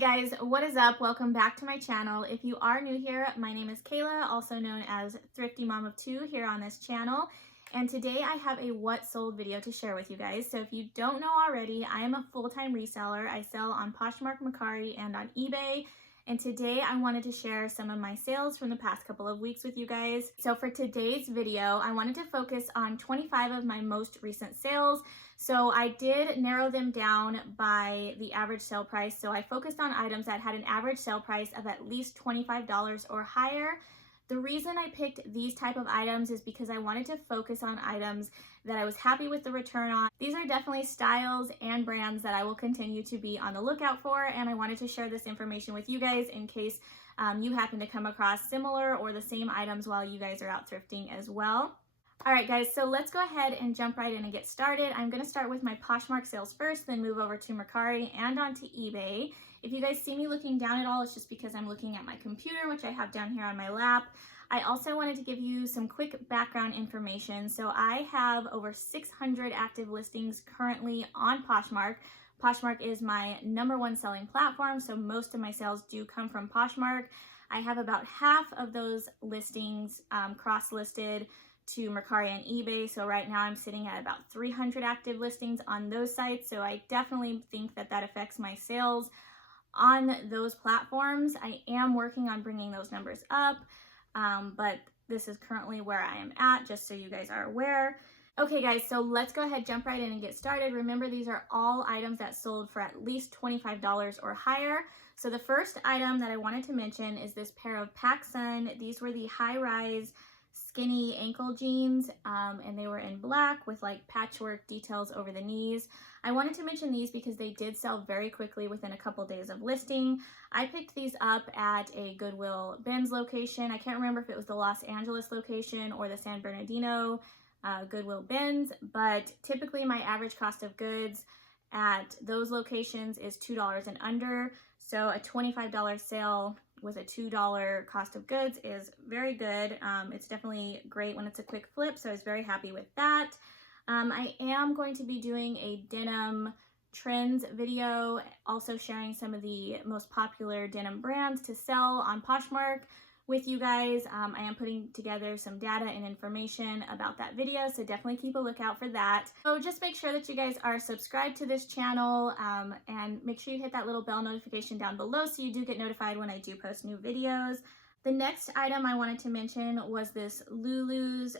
guys, what is up? Welcome back to my channel. If you are new here, my name is Kayla, also known as Thrifty Mom of Two here on this channel. And today I have a what sold video to share with you guys. So if you don't know already, I am a full-time reseller. I sell on Poshmark, Mercari, and on eBay. And today I wanted to share some of my sales from the past couple of weeks with you guys. So for today's video, I wanted to focus on 25 of my most recent sales. So I did narrow them down by the average sale price. So I focused on items that had an average sale price of at least $25 or higher. The reason I picked these type of items is because I wanted to focus on items that I was happy with the return on. These are definitely styles and brands that I will continue to be on the lookout for, and I wanted to share this information with you guys in case you happen to come across similar or the same items while you guys are out thrifting as well. All right, guys, so let's go ahead and jump right in and get started. I'm going to start with my Poshmark sales first, then move over to Mercari and onto eBay. If you guys see me looking down at all, it's just because I'm looking at my computer, which I have down here on my lap. I also wanted to give you some quick background information. So I have over 600 active listings currently on Poshmark. Poshmark is my #1 selling platform, so most of my sales do come from Poshmark. I have about half of those listings cross-listed to Mercari and eBay. So right now I'm sitting at about 300 active listings on those sites. So I definitely think that that affects my sales on those platforms. I am working on bringing those numbers up, but this is currently where I am at, just so you guys are aware. Okay guys, so let's go ahead, jump right in and get started. Remember, these are all items that sold for at least $25 or higher. So the first item that I wanted to mention is this pair of PacSun. These were the high-rise skinny ankle jeans, and they were in black with like patchwork details over the knees. I wanted to mention these because they did sell very quickly within a couple days of listing. I picked these up at a Goodwill bins location. I can't remember if it was the Los Angeles location or the San Bernardino Goodwill bins, but typically my average cost of goods at those locations is $2 and under. So a $25 sale with a $2 cost of goods is very good. It's definitely great when it's a quick flip, so I was very happy with that. I am going to be doing a denim trends video, also sharing some of the most popular denim brands to sell on Poshmark with you guys. I am putting together some data and information about that video, so definitely keep a lookout for that. So just make sure that you guys are subscribed to this channel, and make sure you hit that little bell notification down below so you do get notified when I do post new videos. The next item I wanted to mention was this Lulu's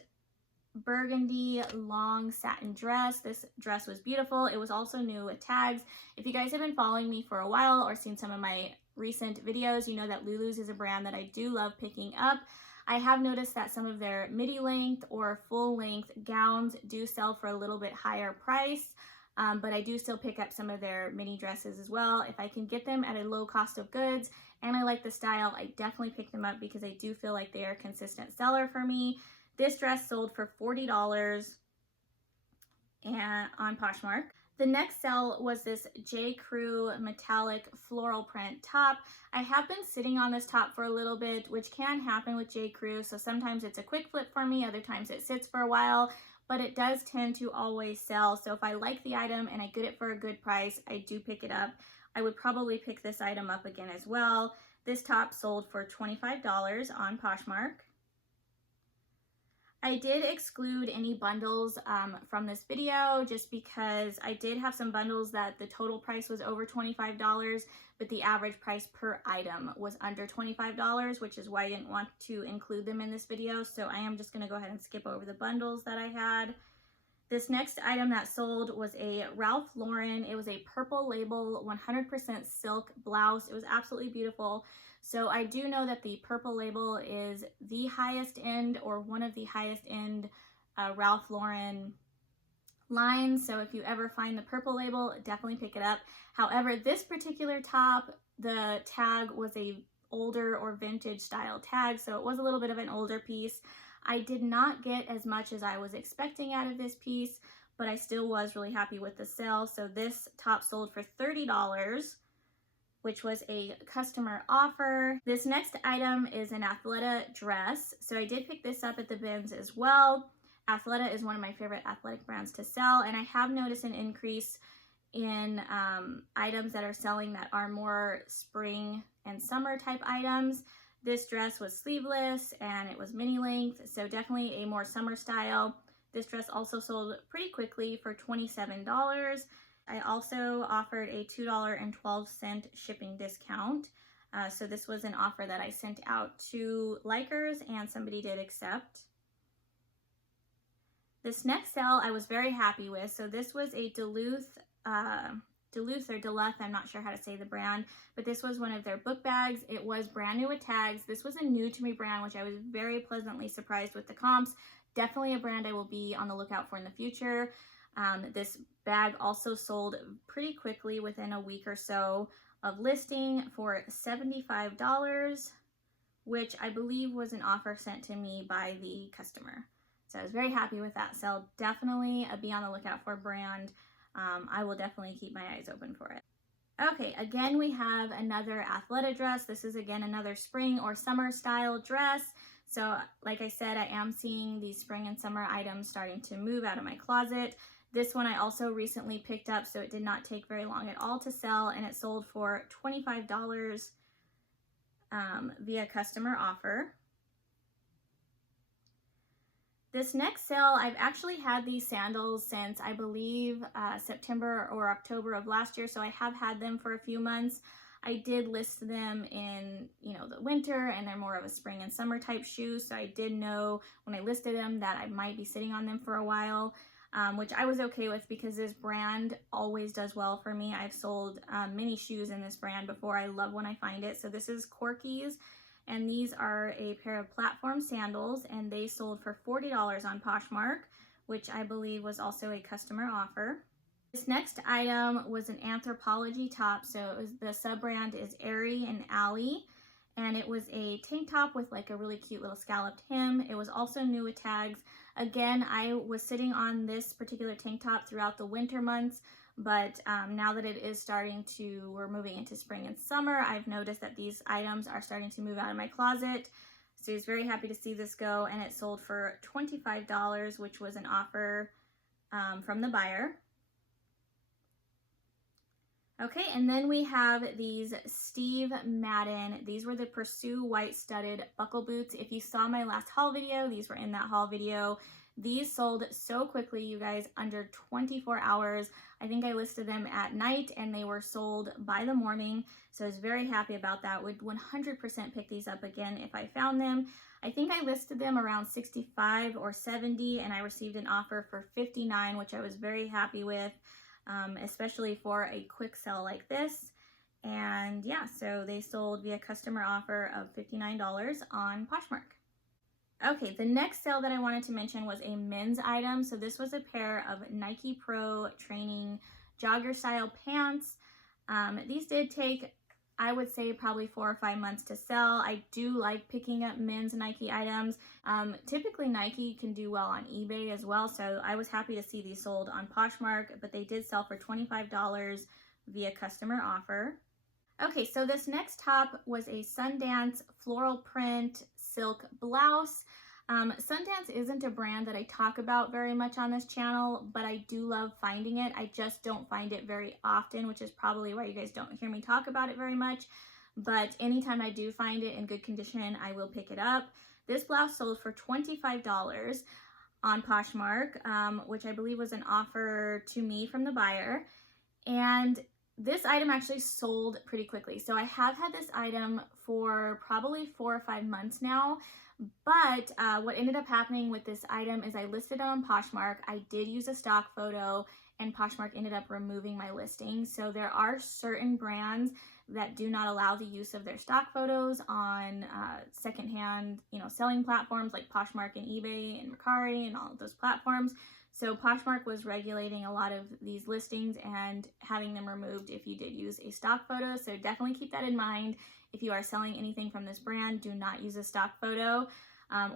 burgundy long satin dress. This dress was beautiful. It was also new with tags. If you guys have been following me for a while or seen some of my recent videos, you know that Lulu's is a brand that I do love picking up. I have noticed that some of their midi length or full length gowns do sell for a little bit higher price, but I do still pick up some of their mini dresses as well. If I can get them at a low cost of goods and I like the style, I definitely pick them up because I do feel like they are a consistent seller for me. This dress sold for $40 on Poshmark. The next sell was this J. Crew metallic floral print top. I have been sitting on this top for a little bit, which can happen with J. Crew. So sometimes it's a quick flip for me, other times it sits for a while, but it does tend to always sell. So if I like the item and I get it for a good price, I do pick it up. I would probably pick this item up again as well. This top sold for $25 on Poshmark. I did exclude any bundles from this video just because I did have some bundles that the total price was over $25, but the average price per item was under $25, which is why I didn't want to include them in this video. So I am just going to go ahead and skip over the bundles that I had. This next item that sold was a Ralph Lauren. It was a purple label, 100% silk blouse. It was absolutely beautiful. So I do know that the purple label is the highest end or one of the highest end Ralph Lauren lines. So if you ever find the purple label, definitely pick it up. However, this particular top, the tag was a older or vintage style tag. So it was a little bit of an older piece. I did not get as much as I was expecting out of this piece, but I still was really happy with the sale. So this top sold for $30. Which was a customer offer. This next item is an Athleta dress. So I did pick this up at the bins as well. Athleta is one of my favorite athletic brands to sell, and I have noticed an increase in items that are selling that are more spring and summer type items. This dress was sleeveless and it was mini length, so definitely a more summer style. This dress also sold pretty quickly for $27. I also offered a $2.12 shipping discount. So this was an offer that I sent out to likers and somebody did accept. This next sale I was very happy with. So this was a Duluth or Duluth, I'm not sure how to say the brand, but this was one of their book bags. It was brand new with tags. This was a new to me brand, which I was very pleasantly surprised with the comps. Definitely a brand I will be on the lookout for in the future. This bag also sold pretty quickly within a week or so of listing for $75, which I believe was an offer sent to me by the customer. So I was very happy with that sale. Definitely be on the lookout for a brand. I will definitely keep my eyes open for it. Okay, again, we have another Athleta dress. This is again another spring or summer style dress. So like I said, I am seeing these spring and summer items starting to move out of my closet. This one I also recently picked up, so it did not take very long at all to sell, and it sold for $25 via customer offer. This next sale, I've actually had these sandals since I believe September or October of last year, so I have had them for a few months. I did list them in, the winter, and they're more of a spring and summer type shoe, so I did know when I listed them that I might be sitting on them for a while, which I was okay with because this brand always does well for me. I've sold many shoes in this brand before. I love when I find it. So this is Corky's. And these are a pair of platform sandals, and they sold for $40 on Poshmark, which I believe was also a customer offer. This next item was an Anthropologie top, so the sub-brand is Airy and Alley, and it was a tank top with like a really cute little scalloped hem. It was also new with tags. Again, I was sitting on this particular tank top throughout the winter months, but now that it is we're moving into spring and summer, I've noticed that these items are starting to move out of my closet. So I was very happy to see this go, and it sold for $25, which was an offer from the buyer. Okay, and then we have these Steve Madden. These were the Pursue white studded buckle boots. If you saw my last haul video, these were in that haul video. These sold so quickly, you guys, under 24 hours. I think I listed them at night and they were sold by the morning. So I was very happy about that. Would 100% pick these up again if I found them. I think I listed them around 65 or 70 and I received an offer for 59, which I was very happy with, especially for a quick sell like this. And yeah, so they sold via customer offer of $59 on Poshmark. Okay, the next sale that I wanted to mention was a men's item. So this was a pair of Nike Pro training jogger style pants. These did take, I would say, probably 4 or 5 months to sell. I do like picking up men's Nike items. Typically Nike can do well on eBay as well, so I was happy to see these sold on Poshmark, but they did sell for $25 via customer offer. Okay, so this next top was a Sundance floral print silk blouse. Sundance isn't a brand that I talk about very much on this channel, but I do love finding it. I just don't find it very often, which is probably why you guys don't hear me talk about it very much. But anytime I do find it in good condition, I will pick it up. This blouse sold for $25 on Poshmark, which I believe was an offer to me from the buyer. And this item actually sold pretty quickly. So I have had this item for probably 4 or 5 months now, but what ended up happening with this item is I listed it on Poshmark. I did use a stock photo and Poshmark ended up removing my listing. So there are certain brands that do not allow the use of their stock photos on secondhand, selling platforms like Poshmark and eBay and Mercari and all of those platforms. So Poshmark was regulating a lot of these listings and having them removed if you did use a stock photo. So definitely keep that in mind. If you are selling anything from this brand, do not use a stock photo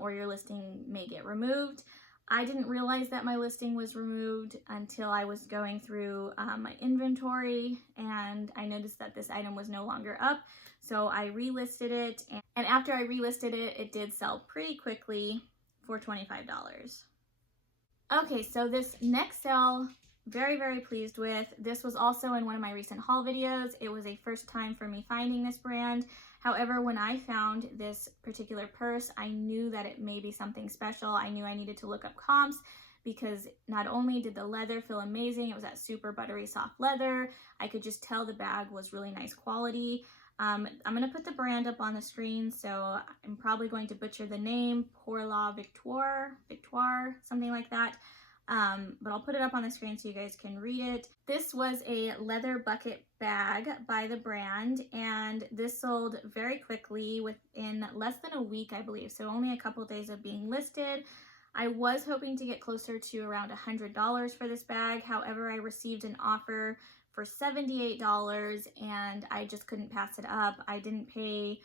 or your listing may get removed. I didn't realize that my listing was removed until I was going through my inventory and I noticed that this item was no longer up. So I relisted it, and after I relisted it, it did sell pretty quickly for $25. Okay, so this next sale very, very pleased with. This was also in one of my recent haul videos. It was a first time for me finding this brand. However, when I found this particular purse, I knew that it may be something special. I knew I needed to look up comps because not only did the leather feel amazing, it was that super buttery soft leather. I could just tell the bag was really nice quality. I'm going to put the brand up on the screen, so I'm probably going to butcher the name, Pour la Victoire, something like that. But I'll put it up on the screen so you guys can read it. This was a leather bucket bag by the brand, and this sold very quickly within less than a week, I believe, so only a couple days of being listed. I was hoping to get closer to around $100 for this bag. However, I received an offer for $78 and I just couldn't pass it up. I didn't pay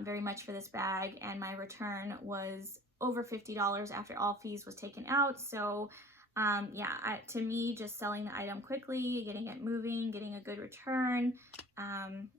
very much for this bag, and my return was over $50 after all fees was taken out. So yeah, to me, just selling the item quickly, getting it moving, getting a good return,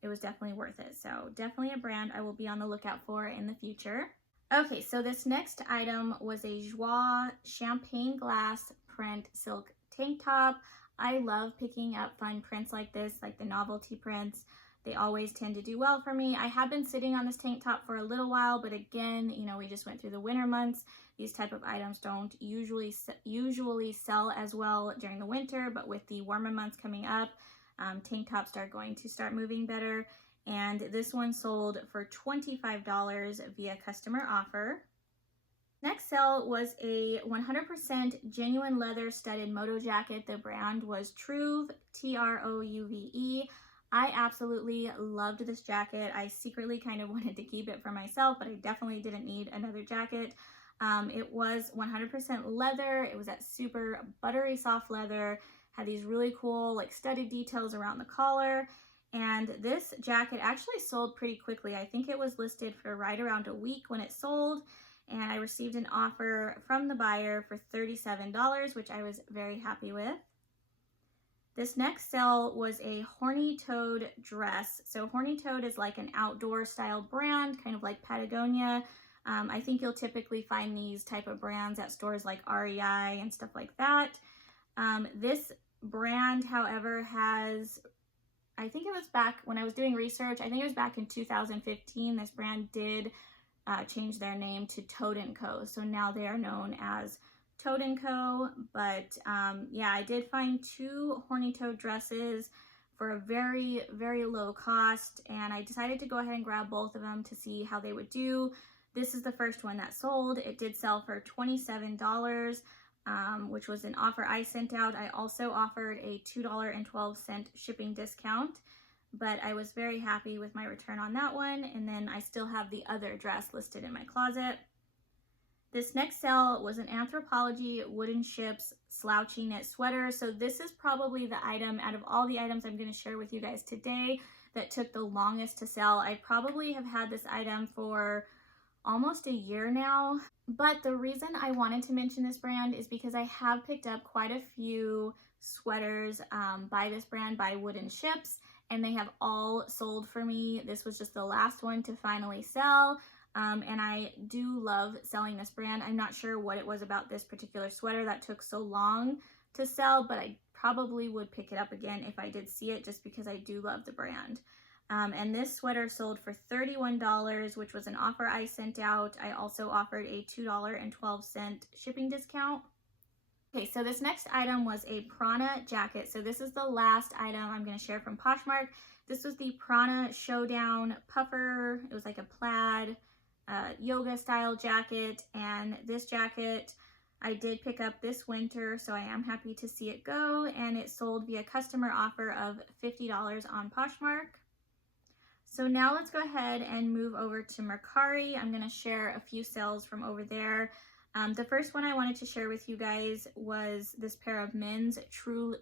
it was definitely worth it. So definitely a brand I will be on the lookout for in the future. Okay, so this next item was a Joie champagne glass print silk tank top. I love picking up fun prints like this, like the novelty prints. They always tend to do well for me. I have been sitting on this tank top for a little while, but again, you know, we just went through the winter months. These type of items don't usually sell as well during the winter, but with the warmer months coming up, tank tops are going to start moving better. And this one sold for $25 via customer offer. Next sale was a 100% genuine leather studded moto jacket. The brand was Trouve, Trouve. I absolutely loved this jacket. I secretly kind of wanted to keep it for myself, but I definitely didn't need another jacket. It was 100% leather. It was that super buttery soft leather, had these really cool like studded details around the collar. And this jacket actually sold pretty quickly. I think it was listed for right around a week when it sold, and I received an offer from the buyer for $37, which I was very happy with. This next sale was a Horny Toad dress. So Horny Toad is like an outdoor style brand, kind of like Patagonia. I think you'll typically find these type of brands at stores like REI and stuff like that. This brand, however, has, I think it was back when I was doing research, I think it was back in 2015, this brand did change their name to Toad & Co. So now they are known as Toad & Co. But yeah, I did find two Horny Toad dresses for a very, very low cost, and I decided to go ahead and grab both of them to see how they would do. This is the first one that sold. It did sell for $27. Which was an offer I sent out. I also offered a $2.12 shipping discount, but I was very happy with my return on that one. And then I still have the other dress listed in my closet. This next sale was an Anthropologie wooden ships slouchy knit sweater. So this is probably the item out of all the items I'm going to share with you guys today that took the longest to sell. I probably have had this item for almost a year now. But the reason I wanted to mention this brand is because I have picked up quite a few sweaters by this brand, by Wooden Ships, and they have all sold for me. This was just the last one to finally sell, and I do love selling this brand. I'm not sure what it was about this particular sweater that took so long to sell, but I probably would pick it up again if I did see it, just because I do love the brand. And this sweater sold for $31, which was an offer I sent out. I also offered a $2.12 shipping discount. Okay, so this next item was a Prana jacket. So this is the last item I'm going to share from Poshmark. This was the Prana Showdown Puffer. It was like a plaid yoga style jacket. And this jacket I did pick up this winter, so I am happy to see it go. And it sold via customer offer of $50 on Poshmark. So now let's go ahead and move over to Mercari. I'm going to share a few sales from over there. The first one I wanted to share with you guys was this pair of men's True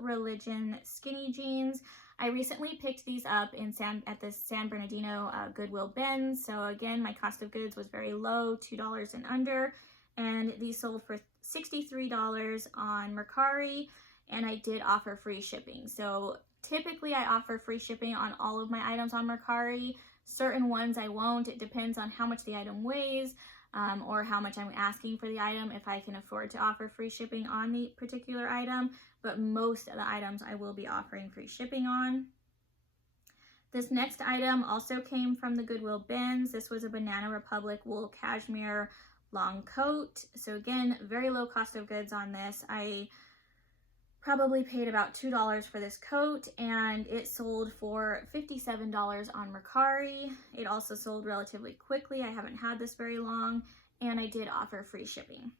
Religion skinny jeans. I recently picked these up at the San Bernardino Goodwill bin. So again, my cost of goods was very low, $2 and under. And these sold for $63 on Mercari, and I did offer free shipping. So typically I offer free shipping on all of my items on Mercari. Certain ones I won't. It depends on how much the item weighs. or how much I'm asking for the item, if I can afford to offer free shipping on the particular item, but most of the items I will be offering free shipping on. This next item also came from the Goodwill bins. This was a Banana Republic wool cashmere long coat. So again, very low cost of goods on this. I probably paid about $2 for this coat, and it sold for $57 on Mercari. It also sold relatively quickly. I haven't had this very long, and I did offer free shipping.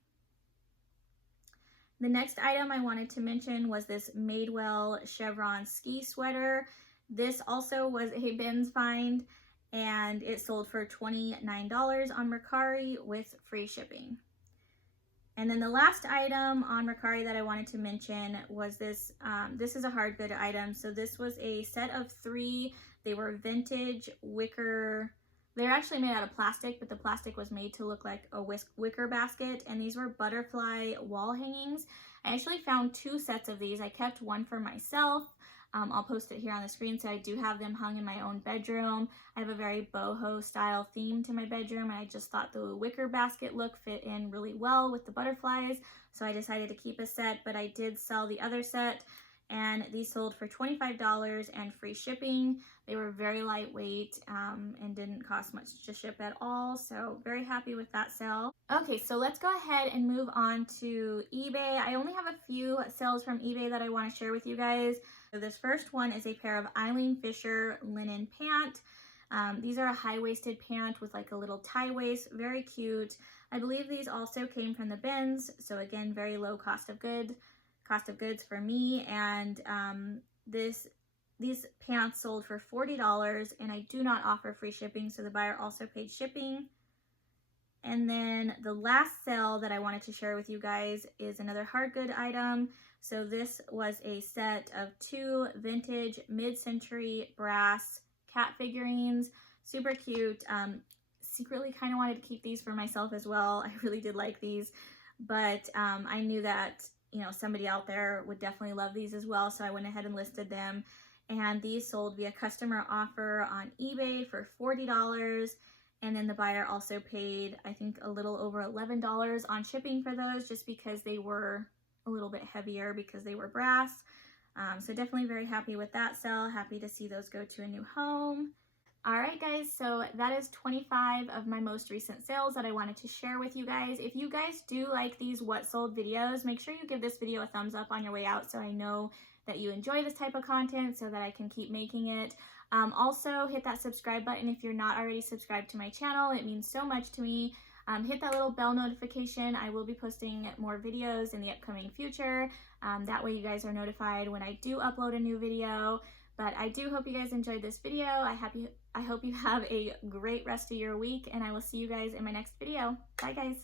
The next item I wanted to mention was this Madewell chevron ski sweater. This also was a bins find, and it sold for $29 on Mercari with free shipping. And then the last item on Mercari that I wanted to mention was this. This is a hard good item. So this was a set of 3. They were vintage wicker. They're actually made out of plastic, but the plastic was made to look like a wicker basket. And these were butterfly wall hangings. I actually found 2 sets of these. I kept one for myself. I'll post it here on the screen. So I do have them hung in my own bedroom. I have a very boho style theme to my bedroom, and I just thought the wicker basket look fit in really well with the butterflies. So I decided to keep a set, but I did sell the other set, and these sold for $25 and free shipping. They were very lightweight and didn't cost much to ship at all. So very happy with that sale. Okay, so let's go ahead and move on to eBay. I only have a few sales from eBay that I want to share with you guys. So this first one is a pair of Eileen Fisher linen pant. These are a high-waisted pant with like a little tie waist, very cute. I believe these also came from the bins. So again, very low cost of goods for me. And these pants sold for $40, and I do not offer free shipping, so the buyer also paid shipping. And then the last sale that I wanted to share with you guys is another hard good item. So this was a set of 2 vintage mid-century brass cat figurines. Super cute. Secretly kind of wanted to keep these for myself as well. I really did like these, but I knew that, you know, somebody out there would definitely love these as well, so I went ahead and listed them. And these sold via customer offer on eBay for $40. And then the buyer also paid, I think, a little over $11 on shipping for those, just because they were a little bit heavier because they were brass. So definitely very happy with that sale. Happy to see those go to a new home. All right, guys, so that is 25 of my most recent sales that I wanted to share with you guys. If you guys do like these what sold videos, make sure you give this video a thumbs up on your way out so I know that you enjoy this type of content so that I can keep making it. Also, hit that subscribe button if you're not already subscribed to my channel. It means so much to me. Hit that little bell notification. I will be posting more videos in the upcoming future. That way you guys are notified when I do upload a new video. But I do hope you guys enjoyed this video. I hope you have a great rest of your week, and I will see you guys in my next video. Bye, guys.